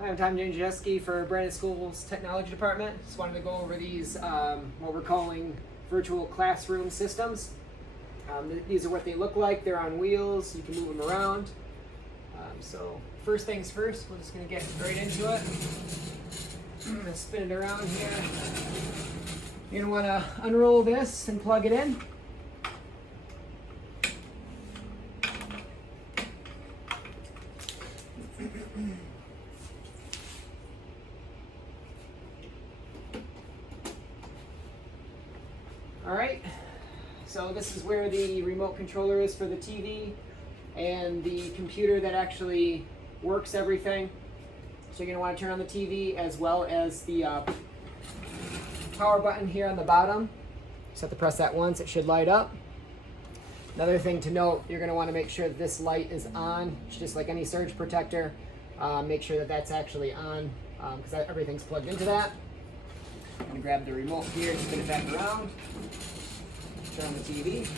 Hi, I'm Tom Janaszewski for Brandon School's Technology Department. Just wanted to go over these, what we're calling virtual classroom systems. These are what they look like. They're on wheels. You can move them around. So first things first, we're just going to get right into it. I'm going to spin it around here. You're going to want to unroll this and plug it in. Alright, so this is where the remote controller is for the TV and the computer that actually works everything. So you're going to want to turn on the TV as well as the power button here on the bottom. Just have to press that once, it should light up. Another thing to note, you're going to want to make sure that this light is on, just like any surge protector. Make sure that that's actually on because everything's plugged into that. I'm going to grab the remote here and spin it back around. Turn on the TV.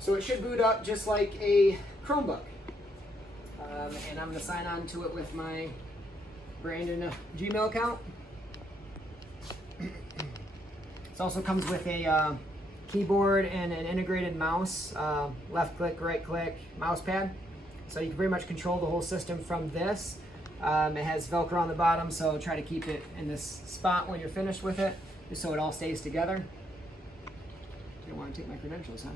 So it should boot up just like a Chromebook. And I'm going to sign on to it with my Brandon Gmail account. This also comes with a keyboard and an integrated mouse, left click, right click, mouse pad. So you can pretty much control the whole system from this. It has Velcro on the bottom, so try to keep it in this spot when you're finished with it, just so it all stays together. You don't want to take my credentials, huh?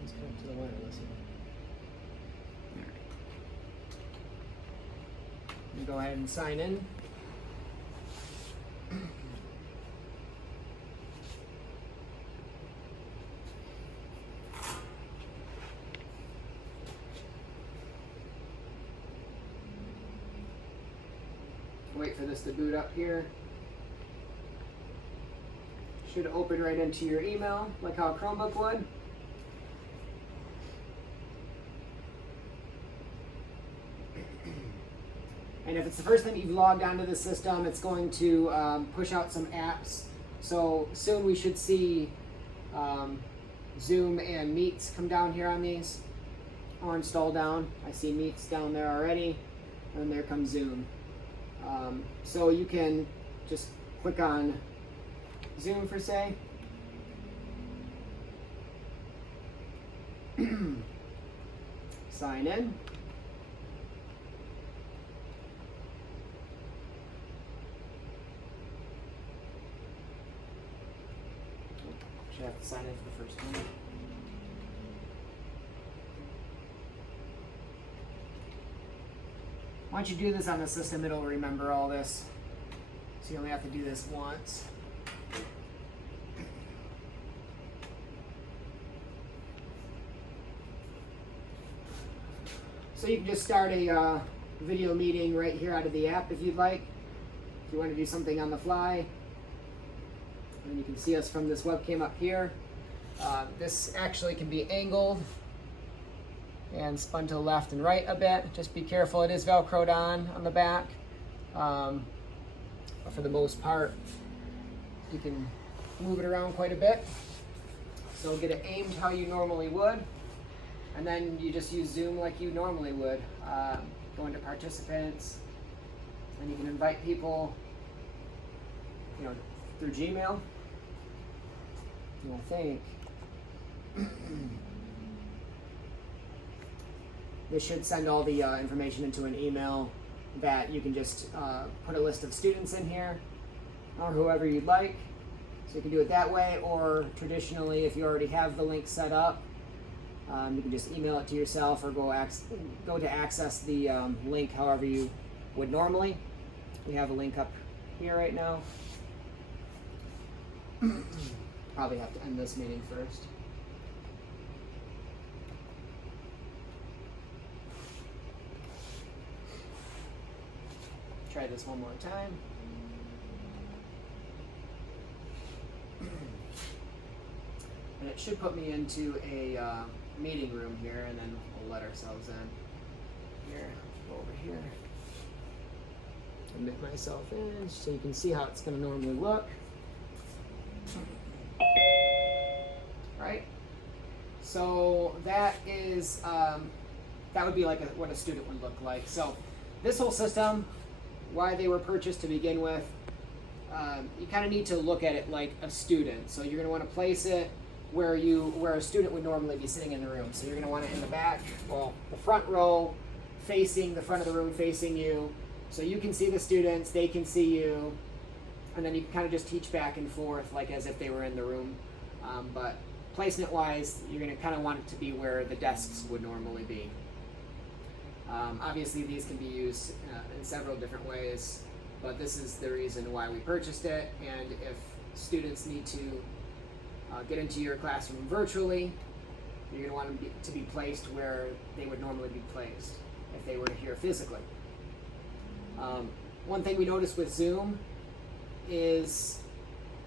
Let's come to the wireless here. All right. Go ahead and sign in. Wait for this to boot up here. Should open right into your email, like how a Chromebook would. And if it's the first time you've logged onto the system, it's going to push out some apps. So soon we should see Zoom and Meets come down here on these, or install down. I see Meets down there already, and there comes Zoom. So you can just click on Zoom for say. Sign in. Should have to sign in for the first time. Once you do this on the system, it'll remember all this. So you only have to do this once. So you can just start a video meeting right here out of the app if you'd like. If you want to do something on the fly. And you can see us from this webcam up here. This actually can be angled and spun to the left and right a bit. Just be careful, it is Velcroed on the back. But for the most part, you can move it around quite a bit. So get it aimed how you normally would. And then you just use Zoom like you normally would. Go into participants, and you can invite people, through Gmail. I think this should send all the information into an email that you can just put a list of students in here, or whoever you'd like. So you can do it that way, or traditionally, if you already have the link set up, you can just email it to yourself, or go to access the link however you would normally. We have a link up here right now. Probably have to end this meeting first. Try this one more time. And it should put me into a meeting room here, and then we'll let ourselves in. Here, go over here. commit myself in so you can see how it's going to normally look. Right? So that is, that would be like what a student would look like. So this whole system, why they were purchased to begin with, you kind of need to look at it like a student. So you're going to want to place it where a student would normally be sitting in the room. So you're going to want it in the back, well, the front row, facing the front of the room, facing you. So you can see the students, they can see you, and then you can kind of just teach back and forth like as if they were in the room. But placement wise, you're going to kind of want it to be where the desks would normally be. Obviously these can be used in several different ways, but this is the reason why we purchased it. And if students need to get into your classroom virtually, you're going to want them to be placed where they would normally be placed if they were here physically. One thing we noticed with Zoom is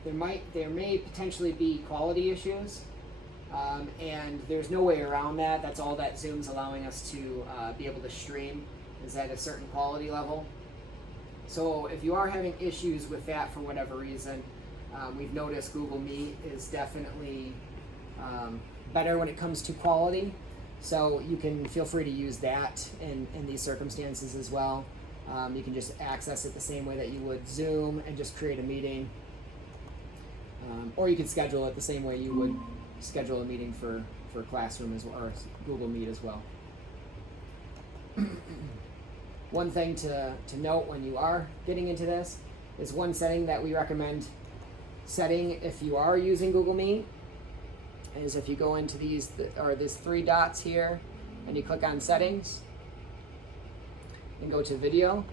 there may potentially be quality issues, and there's no way around that. That's all that Zoom's allowing us to be able to stream, is at a certain quality level. So if you are having issues with that for whatever reason, we've noticed Google Meet is definitely better when it comes to quality. So you can feel free to use that in these circumstances as well. You can just access it the same way that you would Zoom and just create a meeting. Or you can schedule it the same way you would schedule a meeting for Classroom as well, or Google Meet as well. One thing to note when you are getting into this is one setting that we recommend setting if you are using Google Meet is if you go into these three dots here and you click on settings and go to video.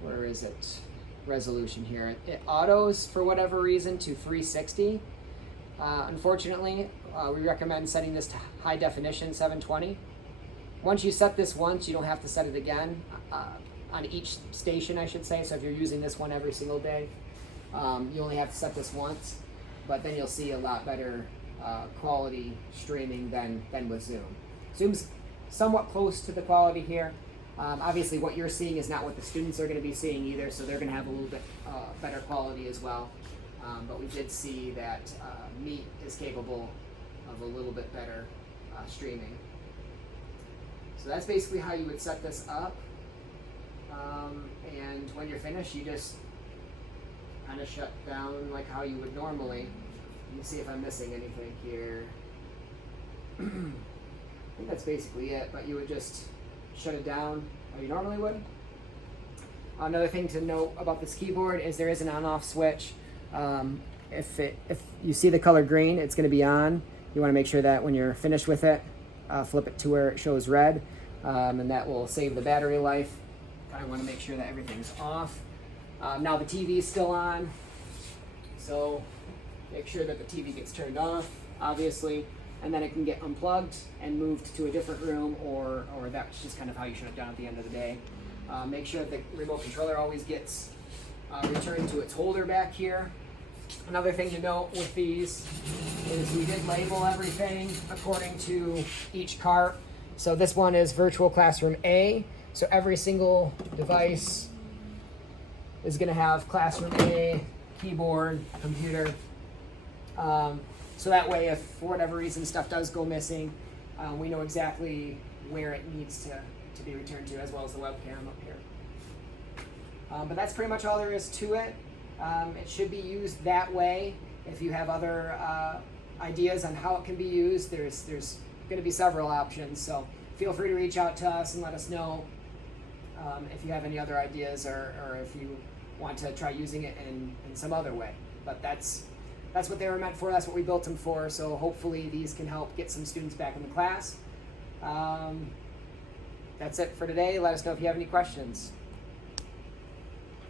Where is it? Resolution here. It autos for whatever reason to 360. Unfortunately, we recommend setting this to high definition 720. Once you set this once, you don't have to set it again on each station, I should say. So if you're using this one every single day, you only have to set this once, but then you'll see a lot better quality streaming than with Zoom. Zoom's somewhat close to the quality here. Obviously what you're seeing is not what the students are going to be seeing either, so they're going to have a little bit better quality as well. But we did see that Meet is capable of a little bit better streaming. So that's basically how you would set this up. And when you're finished, you just kind of shut down like how you would normally. Let me see if I'm missing anything here. I think that's basically it, but you would just shut it down how you normally would. Another thing to note about this keyboard is there is an on-off switch. If you see the color green, it's going to be on. You want to make sure that when you're finished with it, flip it to where it shows red, and that will save the battery life. Kind of want to make sure that everything's off. Now the TV is still on, so make sure that the TV gets turned off, obviously, and then it can get unplugged and moved to a different room, or that's just kind of how you shut it down at the end of the day. Make sure that the remote controller always gets returned to its holder back here. Another thing to note with these is we did label everything according to each cart. So this one is Virtual Classroom A, so every single device is going to have Classroom A, keyboard, computer. So that way, if for whatever reason stuff does go missing, we know exactly where it needs to be returned to, as well as the webcam up here. But that's pretty much all there is to it. It should be used that way. If you have other ideas on how it can be used, there's going to be several options. So feel free to reach out to us and let us know if you have any other ideas, or if you want to try using it in some other way. But that's what they were meant for. That's what we built them for. So hopefully these can help get some students back in the class. That's it for today. Let us know if you have any questions.